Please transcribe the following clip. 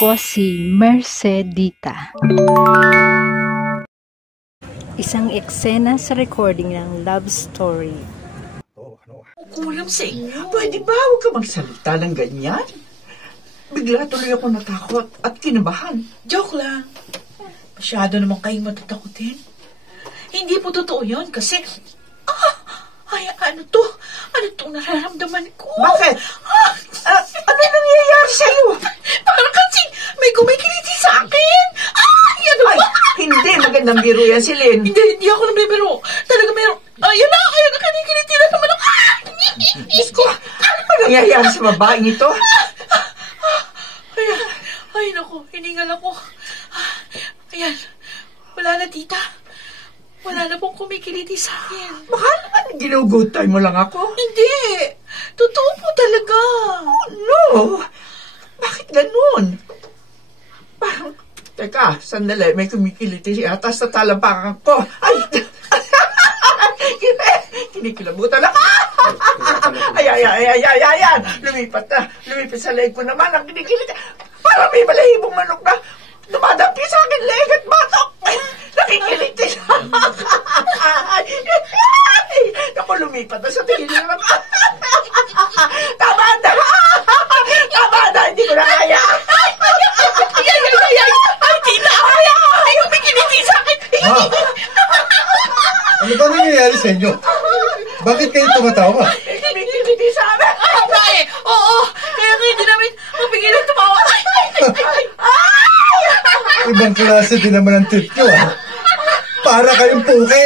Ako si Mercedita. Isang eksena sa recording ng love story. Kulam sa inyo. Pwede ba huwag ka magsalita ng ganyan? Bigla tuloy ako natakot at kinabahan. Joke lang. Masyado naman kayong matatakotin. Hindi po totoo yun kasi... ano to? Ano itong nararamdaman ko? Bakit? Ano nangyayari sa'yo? Parang kasi may kumikiliti sa akin. Ano ba? Hindi. Magandang biro yan si Lynn. Hindi ako nabibiro. Talaga meron. Ayan na, kinikiliti na naman ako. Diyos ko, ano ba nangyayari sa babaeng ito? Ay, naku, hiningal ako. Ayan, wala na, tita. Wala na pong kumikiliti sa akin. Mahal, ginugutay mo lang ako? Hindi. Totoo po talaga. Oh, no. Bakit ganun? Parang, teka, sandali, may kumikiliti yata sa talampakan ko. Ay, kinikilabutan ako. Ay, lumipat sa leg ko naman ang kinikiliti. Parang may malahibong manok na dumadampi sa akin leg at batok. Nakikiliti na. Naku, lumipat na sa tingin naman. Tama na, hindi ko na kaya. Ay, tita, ay, kumikiliti sa akin. Ano ba nangyayari sa inyo? Bakit kayo tumatawa? Kumikiliti sa amin. Oo, kaya hindi namin mapigilan tumawa. Ibang klase din naman ang trip nyo, ha? Para kayong puke.